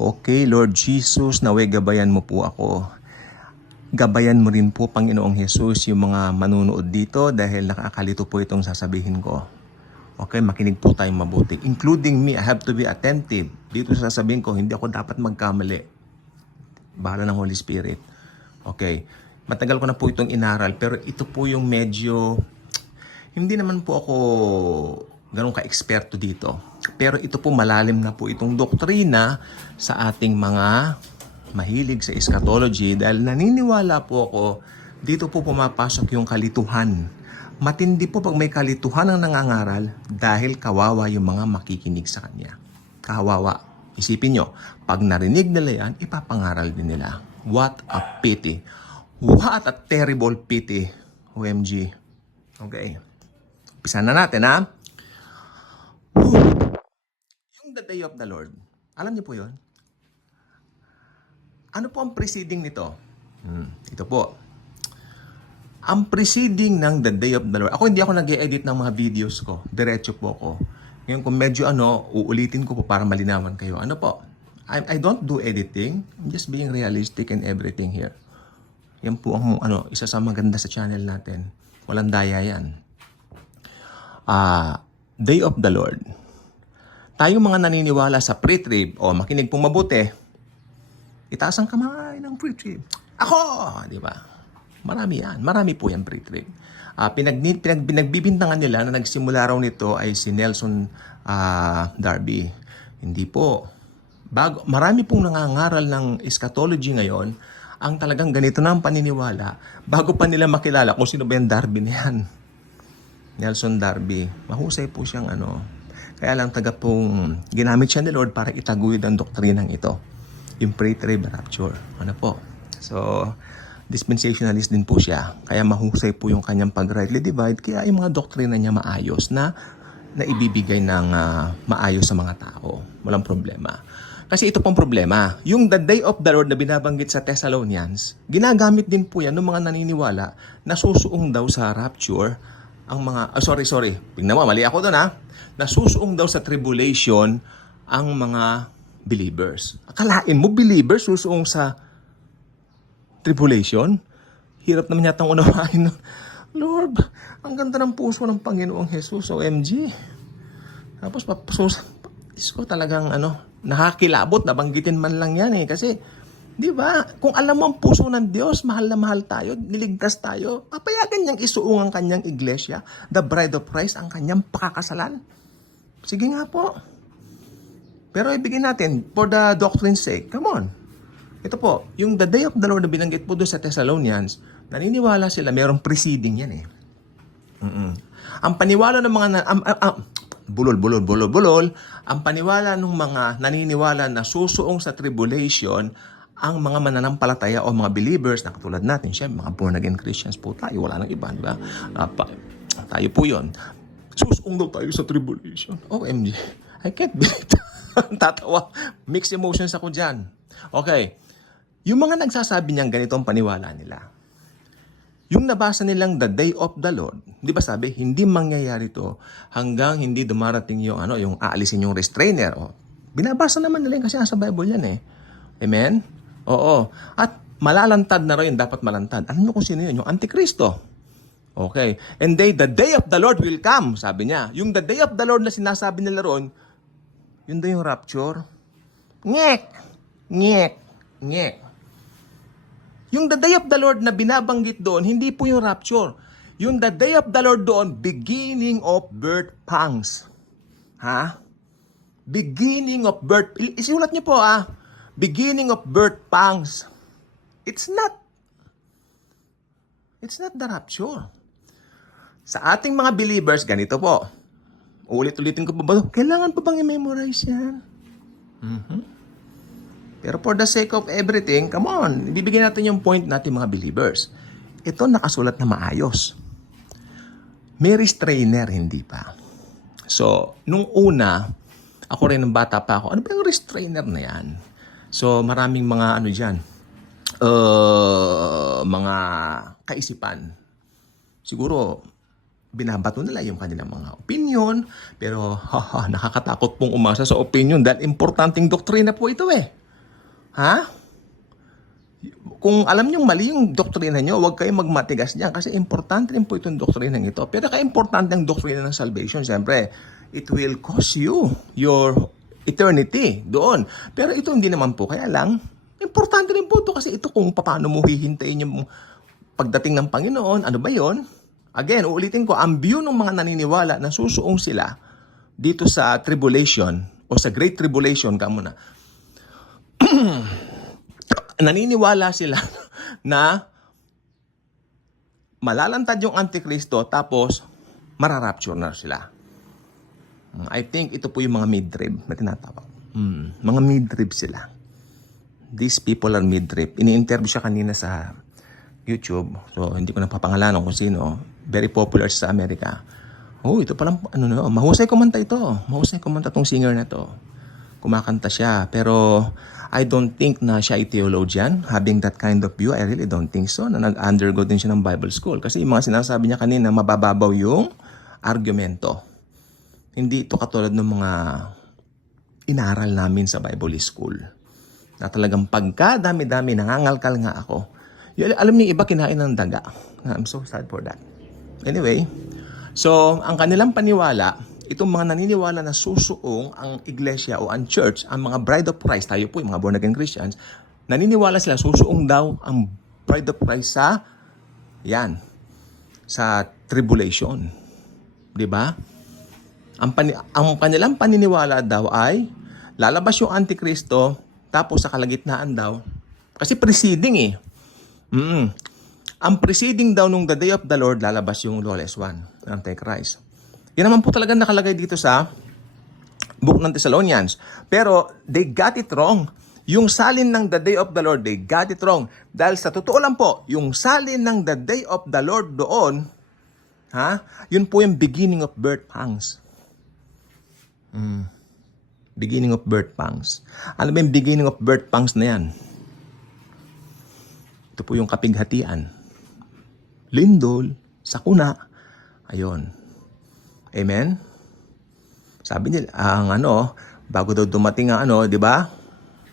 Okay, Lord Jesus, naway gabayan mo po ako. Gabayan mo rin po, Panginoong Jesus, yung mga manunood dito dahil nakakalito po itong sasabihin ko. Okay, makinig po tayong mabuti. Including me, I have to be attentive. Dito sa sasabihin ko, hindi ako dapat magkamali. Bahala ng Holy Spirit. Okay. Matagal ko na po itong inaral, pero ito po yung medyo... Hindi naman po ako ganun ka-eksperto dito. Pero ito po malalim na po itong doktrina sa ating mga mahilig sa eschatology dahil naniniwala po ako dito po pumapasok yung kalituhan. Matindi po pag may kalituhan ang nangangaral dahil kawawa yung mga makikinig sa kanya. Kawawa. Isipin nyo, pag narinig nila yan, ipapangaral din nila. What a pity. What a terrible pity. OMG. Okay. Pisa na natin ha. Yung the day of the Lord, alam niyo po yun? Ano po ang preceding nito? Hmm, ito po. Ang preceding ng the day of the Lord, ako hindi ako nag edit ng mga videos ko. Diretso po ako. Ngayon kung medyo ano, uulitin ko po para malinawan kayo. Ano po? I, I don't do editing. I'm just being realistic and everything here. Yan po ang ano, isa sa maganda sa channel natin. Walang daya yan. Ah, Day of the Lord. Tayo mga naniniwala sa pre-trib, o makinig pong mabuti, itaas ang kamay ng pre-trib. Ako! Di ba? Marami yan. Marami po yan pre-trib. Ah, pinag, pinag, pinagbibintangan nila na nagsimula raw nito ay si Nelson ah, Darby. Hindi po. Bago, marami pong nangangaral ng eschatology ngayon ang talagang ganito na ang paniniwala bago pa nila makilala kung sino ba yung Darby na yan. Nelson Darby. Mahusay po siyang ano. Kaya lang taga pong ginamit siya ni Lord para itaguyod ang doktrinang ito. Yung pre-trib rapture. Ano po? So, dispensationalist din po siya. Kaya mahusay po yung kanyang pag-rightly divide. Kaya yung mga doktrina niya maayos na na ibibigay ng ah, maayos sa mga tao. Walang problema. Kasi ito pong problema. Yung the day of the Lord na binabanggit sa Thessalonians, ginagamit din po yan ng mga naniniwala na susuong daw sa rapture ang mga, ah, sorry, sorry, tingnan mo, mali ako doon ha, na susuong daw sa tribulation ang mga believers. Akalain mo, believers susuong sa tribulation? Hirap naman yata ang unawain. nun. Lord, ang ganda ng puso ng Panginoong Jesus, OMG. Tapos, Diyos ko talagang ano, nakakilabot, nabanggitin man lang yan eh. Kasi, di ba, kung alam mo ang puso ng Diyos, mahal na mahal tayo, niligtas tayo, papayagan niyang isuong ang kanyang iglesia, the bride of Christ, ang kanyang pakakasalan. Sige nga po. Pero ibigay natin, for the doctrine's sake, come on. Ito po, yung the day of the Lord na binanggit po doon sa Thessalonians, naniniwala sila, mayroong preceding yan eh. Mm-mm. Ang paniwala ng mga, na, am- am- am- bulol, bulol, bulol, bulol, ang paniwala ng mga naniniwala na susuong sa tribulation, ang mga mananampalataya o mga believers na katulad natin, siya, mga born again Christians po tayo, wala nang iba, di ba? Ah, pa- tayo po yon. Susuong daw tayo sa tribulation. OMG, I can't believe. Tatawa. Mixed emotions ako dyan. Okay. Yung mga nagsasabi niyang ganito ang paniwala nila, yung nabasa nilang the day of the Lord, di ba sabi, hindi mangyayari to hanggang hindi dumarating yung, ano, yung aalisin yung restrainer. O, binabasa naman nila yun kasi nasa Bible yan eh. Amen? Oo. At malalantad na rin, dapat malantad. Alam niyo kung sino yun? Yung Antikristo. Okay. And they, the day of the Lord will come, sabi niya. Yung the day of the Lord na sinasabi nila ron, yun daw yung rapture. Ngek! Ngek! Ngek! Yung the day of the Lord na binabanggit doon, hindi po yung rapture. Yung the day of the Lord doon, beginning of birth pangs. Ha? Beginning of birth. Isulat niyo po ah. Beginning of birth pangs. It's not. It's not the rapture. Sa ating mga believers, ganito po. Ulit-ulitin ko pa ba? Kailangan pa bang i-memorize yan? Mhm. Pero for the sake of everything, come on, ibibigay natin yung point natin mga believers. Ito nakasulat na maayos. May restrainer, hindi pa. So, nung una, ako rin ng bata pa ako, ano ba yung restrainer na yan? So, maraming mga ano dyan, uh, mga kaisipan. Siguro, binabato nila yung kanilang mga opinion, pero haha, nakakatakot pong umasa sa opinion dahil importanteng doktrina po ito eh. Ha? Kung alam nyo mali yung doktrina nyo, huwag kayong magmatigas dyan kasi importante rin po itong doktrina ito. Pero ka-importante ang doktrina ng salvation, siyempre, it will cost you your eternity doon. Pero ito hindi naman po. Kaya lang, importante rin po ito kasi ito kung paano mo hihintayin yung pagdating ng Panginoon, ano ba yon? Again, uulitin ko, ang view ng mga naniniwala na susuong sila dito sa tribulation o sa great tribulation, kamo na, naniniwala sila na malalantad yung Antikristo tapos mararapture na sila. I think ito po yung mga mid-trib na tinatawag. Hmm, mga mid-trib sila. These people are mid-trib. Ini-interview siya kanina sa YouTube. So, hindi ko na papangalanan kung sino. Very popular sa Amerika. Oh, ito palang, ano na, mahusay kumanta ito. Mahusay kumanta tong singer na to. Kumakanta siya. Pero, I don't think na siya ay theologian. Having that kind of view, I really don't think so. Na nag-undergo din siya ng Bible school. Kasi yung mga sinasabi niya kanina, mabababaw yung argumento. Hindi ito katulad ng mga inaral namin sa Bible school. Na talagang pagka dami-dami, nangangalkal nga ako. Y- alam niyo, iba kinain ng daga. I'm so sad for that. Anyway, so ang kanilang paniwala, itong mga naniniwala na susuong ang iglesia o ang church, ang mga bride of Christ, tayo po yung mga born again Christians, naniniwala sila susuong daw ang bride of Christ sa, yan, sa tribulation. Di ba? Ang, pani- ang kanilang paniniwala daw ay lalabas yung Antikristo tapos sa kalagitnaan daw kasi preceding eh. Mm. Ang preceding daw nung the day of the Lord lalabas yung lawless one, Antichrist. Yan naman po talaga nakalagay dito sa book ng Thessalonians. Pero they got it wrong. Yung salin ng the day of the Lord, they got it wrong. Dahil sa totoo lang po, yung salin ng the day of the Lord doon, ha, yun po yung beginning of birth pangs. Mm. Beginning of birth pangs. Ano ba yung beginning of birth pangs na yan? Ito po yung kapighatian. Lindol, sakuna. Ayon. Amen? Sabi nila, ang ano, bago daw dumating ang ano, di ba?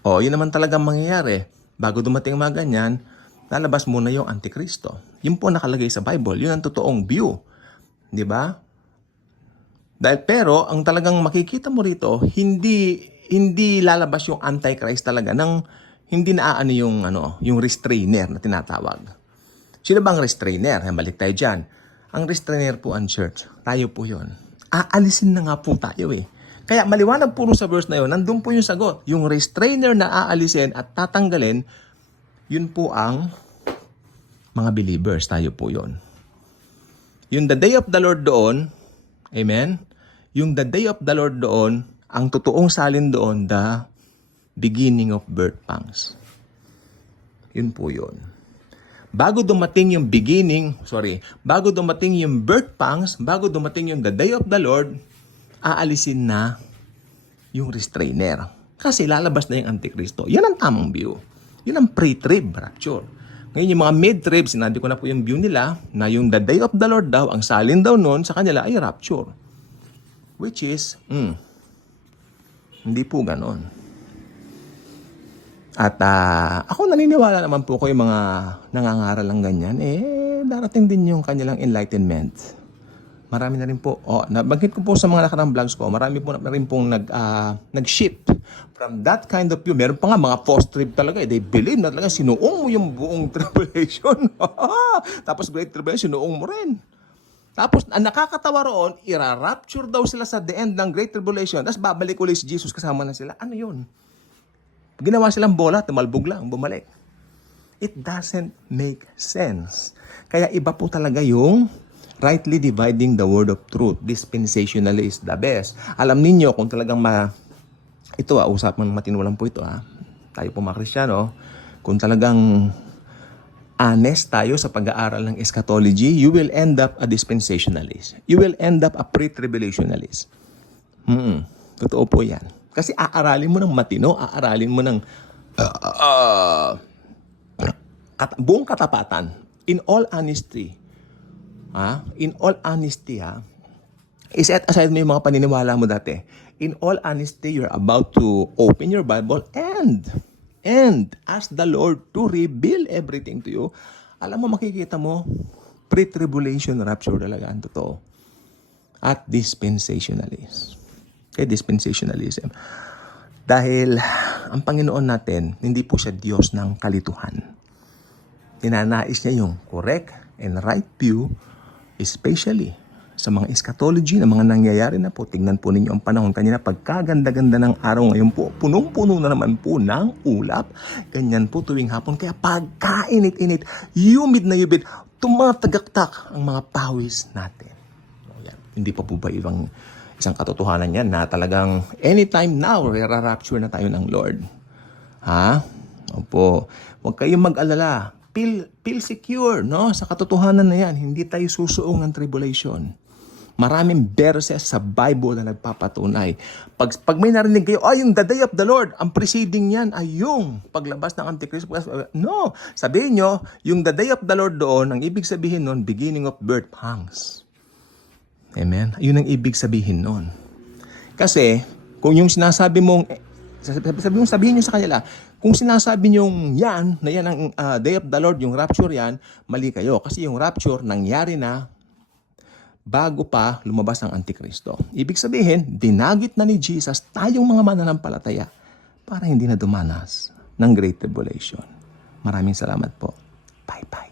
O, yun naman talagang mangyayari. Bago dumating mga ganyan, lalabas muna yung Antikristo. Yun po nakalagay sa Bible. Yun ang totoong view. Di ba? Dahil pero ang talagang makikita mo rito, hindi hindi lalabas yung antichrist talaga nang hindi naaano yung ano, yung restrainer na tinatawag. Sino bang restrainer? Yan, balik tayo diyan. Ang restrainer po ang church. Tayo po 'yon. Aalisin na nga po tayo eh. Kaya maliwanag po sa verse na 'yon, nandun po yung sagot. Yung restrainer na aalisin at tatanggalin, yun po ang mga believers. Tayo po 'yon. Yung the day of the Lord doon, amen? Yung the day of the Lord doon, ang totoong salin doon, the beginning of birth pangs. Yun po yun. Bago dumating yung beginning, sorry, bago dumating yung birth pangs, bago dumating yung the day of the Lord, aalisin na yung restrainer. Kasi lalabas na yung Antikristo. Yan ang tamang view. Yun ang pre-trib rapture. Ngayon yung mga mid-trib, sinabi ko na po yung view nila, na yung the day of the Lord daw, ang salin daw noon sa kanila ay rapture. Which is, mm, hindi po ganon. At ah, ako naniniwala naman po ko yung mga nangangaral ng ganyan, eh, darating din yung kanilang enlightenment. Marami na rin po, oh, nabanggit ko po sa mga nakarang vlogs ko, marami po na rin pong nag, ah, nag-shift from that kind of view. Meron pa nga mga post-trib talaga, eh. they believe na talaga sinuong mo yung buong tribulation. Tapos great tribulation, sinuong mo rin. Tapos, ang nakakatawa roon, ira-rapture daw sila sa the end ng Great Tribulation. Tapos babalik ulit si Jesus kasama na sila. Ano yun? Ginawa silang bola, tumalbog lang, bumalik. It doesn't make sense. Kaya iba po talaga yung rightly dividing the word of truth. Dispensationally is the best. Alam ninyo kung talagang ma... Ito ah, usapan matinulang po ito ah. Tayo po mga Kristyano, kung talagang honest tayo sa pag-aaral ng eschatology, you will end up a dispensationalist. You will end up a pre-tribulationalist. Hmm, totoo po yan. Kasi aaralin mo ng matino, aaralin mo ng uh, uh, kat- buong katapatan. In all honesty, ha? in all honesty, ha? iset aside mo yung mga paniniwala mo dati. In all honesty, you're about to open your Bible and and ask the Lord to reveal everything to you, alam mo, makikita mo, pre-tribulation rapture talaga ang totoo. At dispensationalism. Okay, dispensationalism. Dahil ang Panginoon natin, hindi po siya Diyos ng kalituhan. Tinanais niya yung correct and right view, especially sa mga eschatology na mga nangyayari na po. Tingnan po ninyo ang panahon kanina. Pagkaganda-ganda ng araw ngayon po, punong-puno na naman po ng ulap. Ganyan po tuwing hapon. Kaya pagkainit-init, humid na humid, tumatagaktak ang mga pawis natin. O yan. Hindi pa po ba ibang isang katotohanan yan na talagang anytime now, rapture na tayo ng Lord. Ha? Opo. Huwag kayong mag-alala. Feel, feel secure, no? Sa katotohanan na yan, hindi tayo susuong ng tribulation. Maraming verses sa Bible na nagpapatunay. Pag, pag may narinig kayo, ay, yung the day of the Lord, ang preceding yan ay yung paglabas ng Antichrist. No, sabihin nyo, yung the day of the Lord doon, ang ibig sabihin noon, beginning of birth pangs. Amen? Yun ang ibig sabihin noon. Kasi, kung yung sinasabi mong, sabi, mong sabihin nyo sa kanila, kung sinasabi nyo yan, na yan ang ah, day of the Lord, yung rapture yan, mali kayo. Kasi yung rapture, nangyari na bago pa lumabas ang Antikristo. Ibig sabihin, dinagit na ni Jesus tayong mga mananampalataya para hindi na dumanas ng Great Tribulation. Maraming salamat po. Bye-bye.